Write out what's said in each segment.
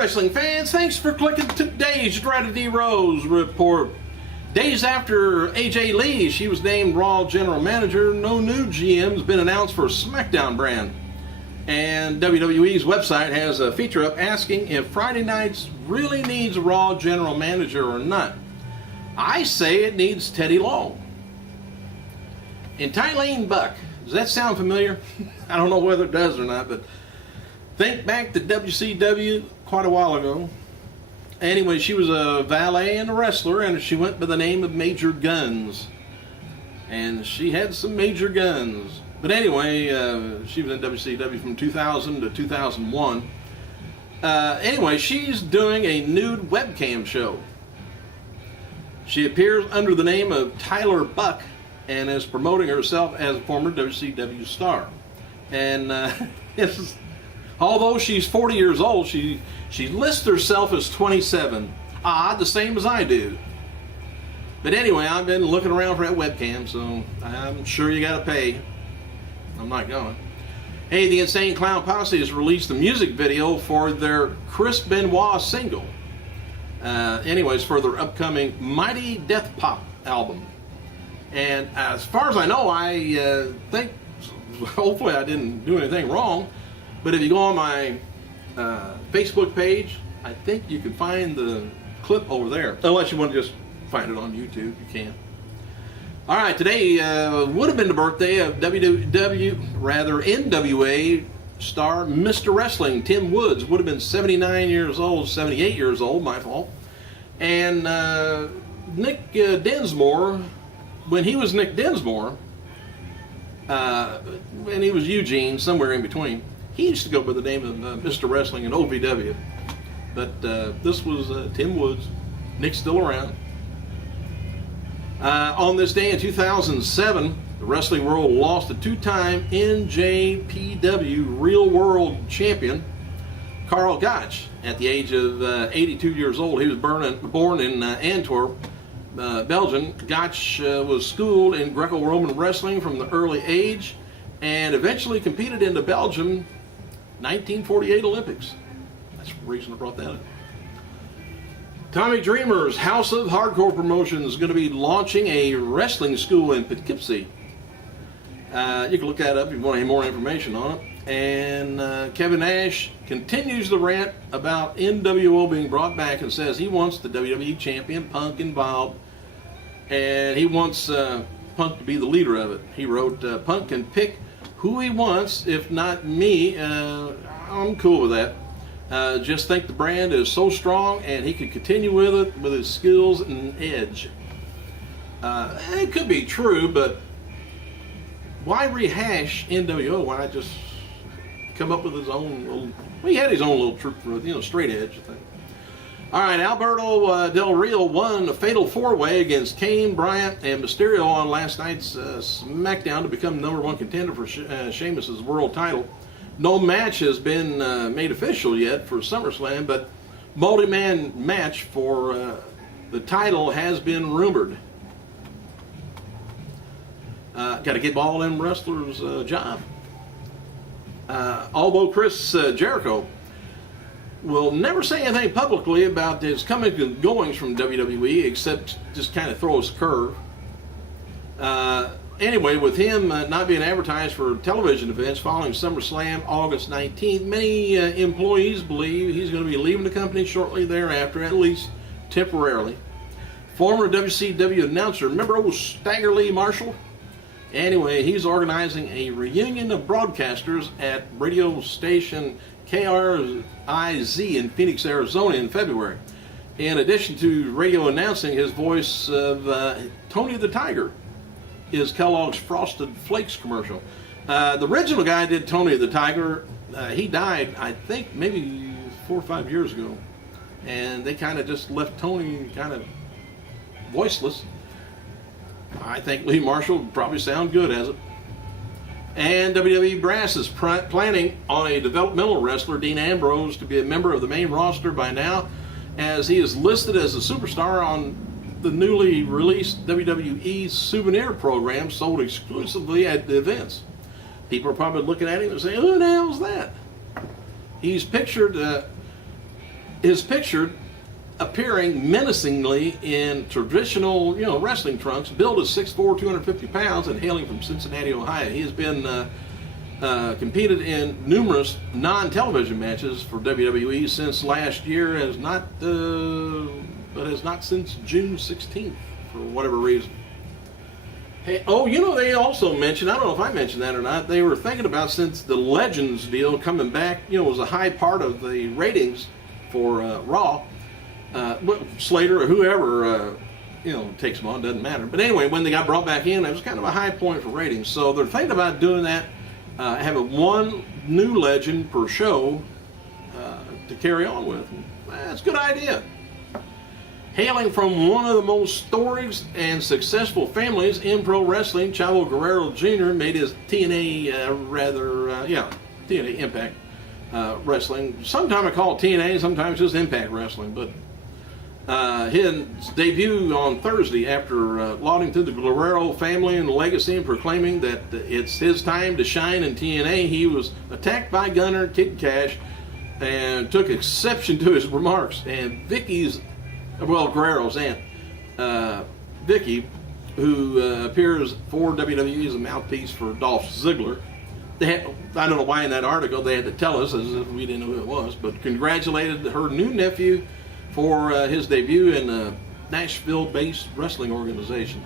wrestling fans, thanks for clicking today's Strategy Rose report. Days after AJ Lee, she was named Raw General Manager, no new GM's been announced for SmackDown brand. And WWE's website has a feature up asking if Friday nights really needs a Raw General Manager or not. I say it needs Teddy Long. And Tylene Buck, does that sound familiar? I don't know whether it does or not, but think back to WCW quite a while ago. Anyway, she was a valet and a wrestler, and she went by the name of Major Guns. And she had some major guns. But anyway, she was in WCW from 2000 to 2001. Anyway, she's doing a nude webcam show. She appears under the name of Tyler Buck and is promoting herself as a former WCW star. And although she's 40 years old, she lists herself as 27. Odd, the same as I do. But anyway, I've been looking around for that webcam, so I'm sure you gotta pay. I'm not going. Hey, the Insane Clown Posse has released a music video for their Chris Benoit single. Anyways, for their upcoming Mighty Death Pop album. And as far as I know, I think, hopefully I didn't do anything wrong, but if you go on my Facebook page, I think you can find the clip over there. Unless you want to just find it on YouTube, you can. All right, today would have been the birthday of NWA star Mr. Wrestling. Tim Woods would have been 79 years old, 78 years old, my fault. And Nick Dinsmore, when he was Nick Dinsmore, when he was Eugene, somewhere in between, he used to go by the name of Mr. Wrestling in OVW. But this was Tim Woods. Nick's still around. On this day in 2007, the wrestling world lost a two-time NJPW Real World Champion, Karl Gotch, at the age of 82 years old. He was born in Antwerp, Belgium. Gotch was schooled in Greco-Roman wrestling from the early age and eventually competed in the Belgium 1948 Olympics. That's the reason I brought that up. Tommy Dreamer's House of Hardcore Promotions is going to be launching a wrestling school in Poughkeepsie. You can look that up if you want any more information on it. And Kevin Nash continues the rant about NWO being brought back and says he wants the WWE champion Punk involved, and he wants Punk to be the leader of it. He wrote, Punk can pick who he wants, if not me. I'm cool with that. Just think the brand is so strong and he could continue with it with his skills and edge. It could be true, but why rehash NWO? Why not just come up with his own little... Well, he had his own little troop for, straight edge, I think. All right, Alberto Del Rio won a fatal four-way against Kane, Bryant, and Mysterio on last night's SmackDown to become #1 contender for Sheamus's world title. No match has been made official yet for SummerSlam, but multi-man match for the title has been rumored. Got to give all them wrestlers a job. Although Chris Jericho will never say anything publicly about his comings and goings from WWE, except just kind of throw us a curve. Anyway, with him not being advertised for television events following SummerSlam August 19th, many employees believe he's going to be leaving the company shortly thereafter, at least temporarily. Former WCW announcer, remember old Stagger Lee Marshall? Anyway, he's organizing a reunion of broadcasters at radio station KRIZ in Phoenix, Arizona in February. In addition to radio announcing, his voice of Tony the Tiger is Kellogg's Frosted Flakes commercial. The original guy did Tony the Tiger. He died, I think, maybe 4 or 5 years ago. And they kind of just left Tony kind of voiceless. I think Lee Marshall would probably sound good as it. And WWE Brass is planning on a developmental wrestler, Dean Ambrose, to be a member of the main roster by now, as he is listed as a superstar on the newly released WWE souvenir program sold exclusively at the events. People are probably looking at him and saying, who the hell is that? He's pictured is pictured appearing menacingly in traditional, wrestling trunks, billed as 6'4", 250 pounds, and hailing from Cincinnati, Ohio. He has been competed in numerous non-television matches for WWE since last year, but has not since June 16th for whatever reason. Hey, they also mentioned, I don't know if I mentioned that or not, they were thinking about, since the Legends deal coming back, was a high part of the ratings for Raw, Slater or whoever, takes them on, doesn't matter. But anyway, when they got brought back in, it was kind of a high point for ratings. So they're thinking about doing that, having one new legend per show to carry on with. That's a good idea. Hailing from one of the most storied and successful families in pro wrestling, Chavo Guerrero Jr. made his TNA, TNA Impact Wrestling. Sometimes I call it TNA, sometimes just Impact Wrestling, but his debut on Thursday after lauding to the Guerrero family and legacy and proclaiming that it's his time to shine in TNA, he was attacked by Gunner Kid Cash and took exception to his remarks. And Guerrero's aunt, Vickie, who appears for WWE as a mouthpiece for Dolph Ziggler. I don't know why in that article they had to tell us, as if we didn't know who it was, but congratulated her new nephew for his debut in a Nashville-based wrestling organization.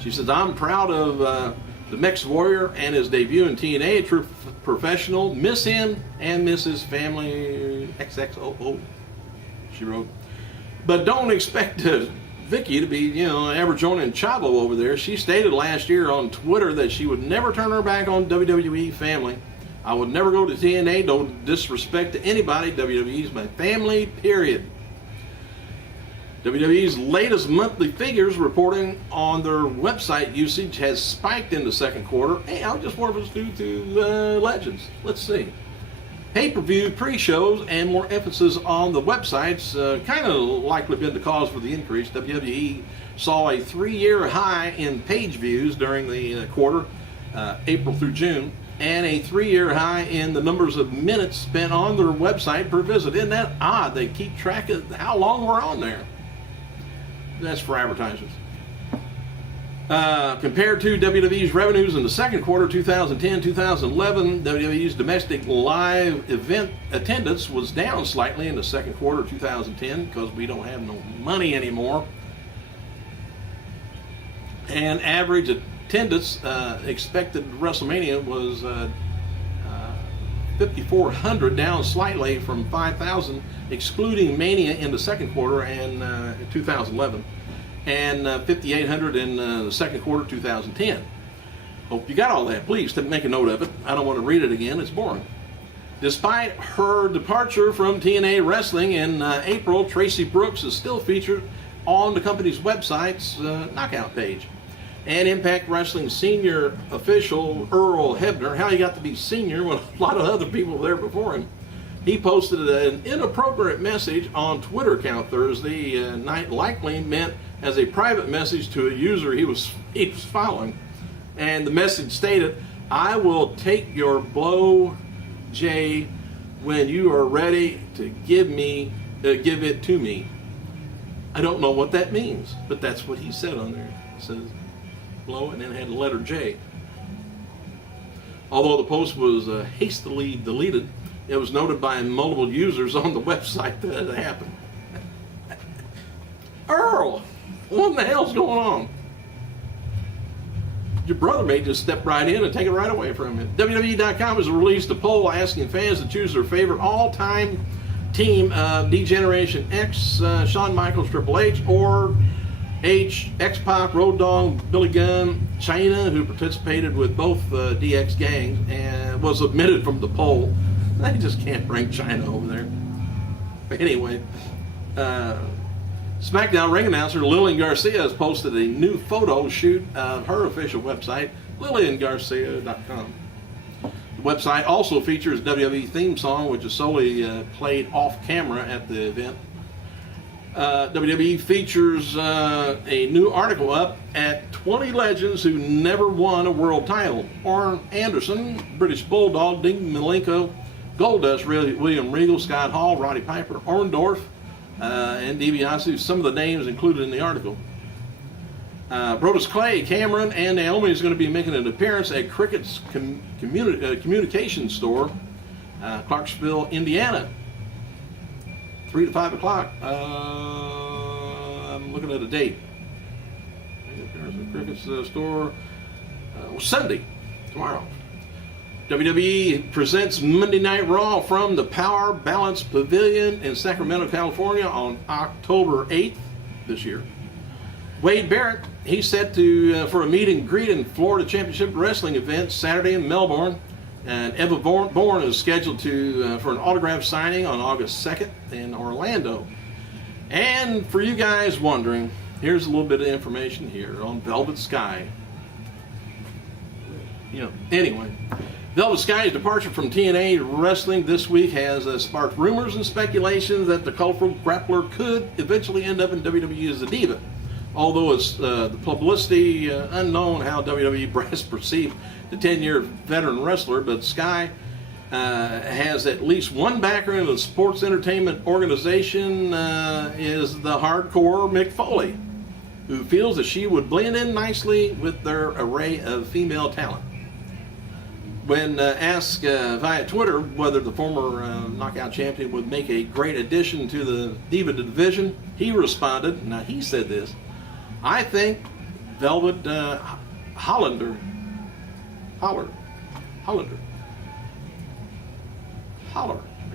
She says, "I'm proud of the Mex Warrior and his debut in TNA, a true professional. Miss him and miss his family, XXOO," she wrote. But don't expect Vickie to be, ever joining Chavo over there. She stated last year on Twitter that she would never turn her back on WWE family. "I would never go to TNA, no disrespect to anybody. WWE's my family, period." WWE's latest monthly figures reporting on their website usage has spiked in the second quarter. Hey, I just wonder if it's due to Legends. Let's see. Pay-per-view pre-shows and more emphasis on the websites kind of likely been the cause for the increase. WWE saw a 3-year high in page views during the quarter, April through June, and a 3-year high in the numbers of minutes spent on their website per visit. Isn't that odd? They keep track of how long we're on there. That's for advertisers. Compared to WWE's revenues in the second quarter 2010-2011, WWE's domestic live event attendance was down slightly in the second quarter 2010 because we don't have no money anymore. And average attendance expected WrestleMania was 5,400, down slightly from 5,000, excluding Mania in the second quarter and 2011. And 5,800 in the second quarter 2010. Hope you got all that. Please make a note of it. I don't want to read it again. It's boring. Despite her departure from TNA Wrestling in April, Tracy Brooks is still featured on the company's website's knockout page. And Impact Wrestling senior official Earl Hebner, how he got to be senior when a lot of other people were there before him, he posted an inappropriate message on Twitter account Thursday night, likely meant as a private message to a user he was following. And the message stated, "I will take your blow, Jay, when you are ready to give it to me." I don't know what that means, but that's what he said on there. It says blow and then had the letter J. Although the post was hastily deleted, it was noted by multiple users on the website that it happened. Earl, what in the hell's going on? Your brother may just step right in and take it right away from you. WWE.com has released a poll asking fans to choose their favorite all-time team of D-Generation X, Shawn Michaels, Triple H, or X-Pac, Road Dogg, Billy Gunn, Chyna, who participated with both DX gangs and was omitted from the poll. They just can't bring Chyna over there. But anyway, SmackDown ring announcer Lillian Garcia has posted a new photo shoot of her official website, LillianGarcia.com. The website also features WWE theme song, which is solely played off camera at the event. WWE features a new article up at 20 legends who never won a world title. Arn Anderson, British Bulldog, Dean Malenko, Goldust, William Regal, Scott Hall, Roddy Piper, Orndorff, and DiBiase, some of the names included in the article. Brodus Clay, Cameron, and Naomi is going to be making an appearance at Crickett's communication store, Clarksville, Indiana, 3 to 5 o'clock. I'm looking at a date. Appearance at Crickett's store, Sunday, tomorrow. WWE presents Monday Night Raw from the Power Balance Pavilion in Sacramento, California on October 8th this year. Wade Barrett, he's set to for a meet and greet in Florida Championship Wrestling event Saturday in Melbourne. And Eva Bourne is scheduled to for an autograph signing on August 2nd in Orlando. And for you guys wondering, here's a little bit of information here on Velvet Sky. Anyway, Velvet Sky's departure from TNA Wrestling this week has sparked rumors and speculations that the colorful grappler could eventually end up in WWE as a diva. Although it's the publicity unknown how WWE brass perceived the 10-year veteran wrestler, but Sky has at least one backer in the sports entertainment organization is the hardcore Mick Foley, who feels that she would blend in nicely with their array of female talent. When asked via Twitter whether the former knockout champion would make a great addition to the Diva division, he responded, now he said this, "I think Velvet Hollander, I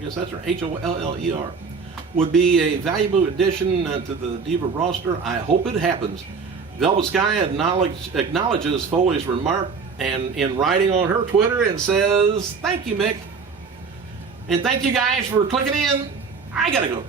guess that's her, Holler, would be a valuable addition to the Diva roster. I hope it happens." Velvet Sky acknowledges Foley's remark and in writing on her Twitter and says, "Thank you, Mick. And thank you guys for clicking in. I gotta go."